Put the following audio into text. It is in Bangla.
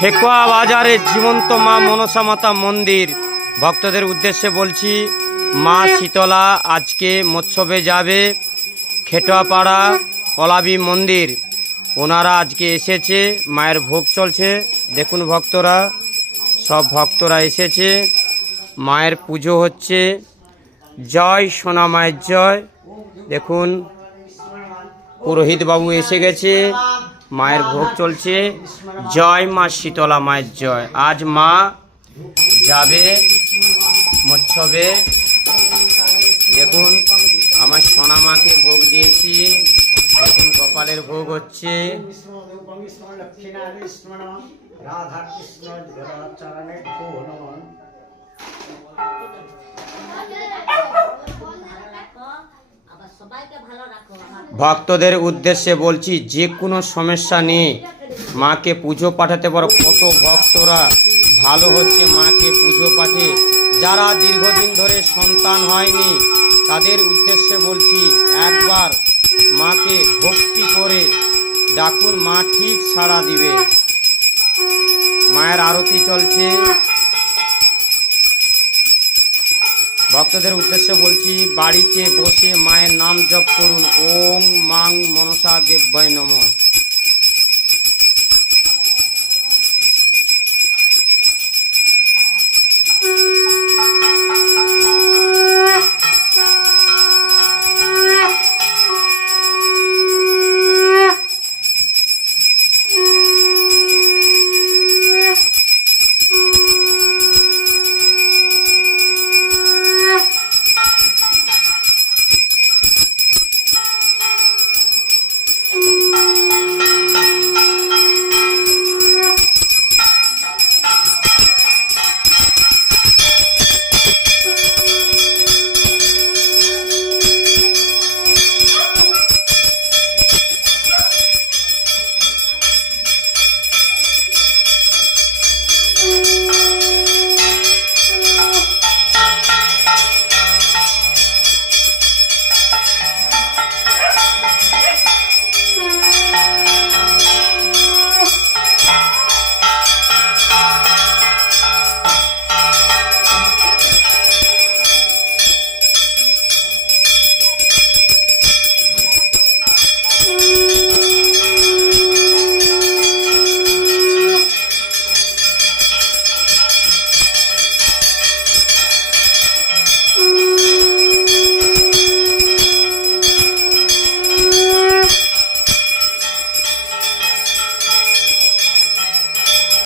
ঠেকুয়া বাজারে জীবন্ত মা মনসা মাতা মন্দির ভক্তদের উদ্দেশ্যে বলছি, মা শীতলা আজকে মৎসবে যাবে খেটোয়াপাড়া কলাবি মন্দির। ওনারা আজকে এসেছে, মায়ের ভোগ চলছে। দেখুন ভক্তরা, সব ভক্তরা এসেছে, মায়ের পুজো হচ্ছে। জয় সোনা মায়ের জয়। দেখুন পুরোহিত বাবু এসে গেছে, মায়ের ভোগ চলছে। জয় মা শীতলা মায়ের জয়। আজ মা যাবে মৎসবে। দেখুন আমার সোনা মাকে ভোগ দিয়েছি। দেখুন গোপালের ভোগ হচ্ছে। ভক্তদের উদ্দেশ্যে বলছি, যে কোনো সমস্যা নিয়ে মাকে পুজো পাঠাতে পারো। কত ভক্তরা ভালো হচ্ছে মাকে পুজো পাঠে। যারা দীর্ঘদিন ধরে সন্তান হয়নি তাদের উদ্দেশ্যে বলছি, একবার মাকে ভক্তি করে ডাকুন, মা ঠিক সাড়া দিবে। মায়ের আরতি চলছে। ভক্তদের উদ্দেশ্যে বলছি, বাড়িতে বসে মায়ের নাম জপ করুন। ওং মাং মনসা দেব্যায় নমঃ।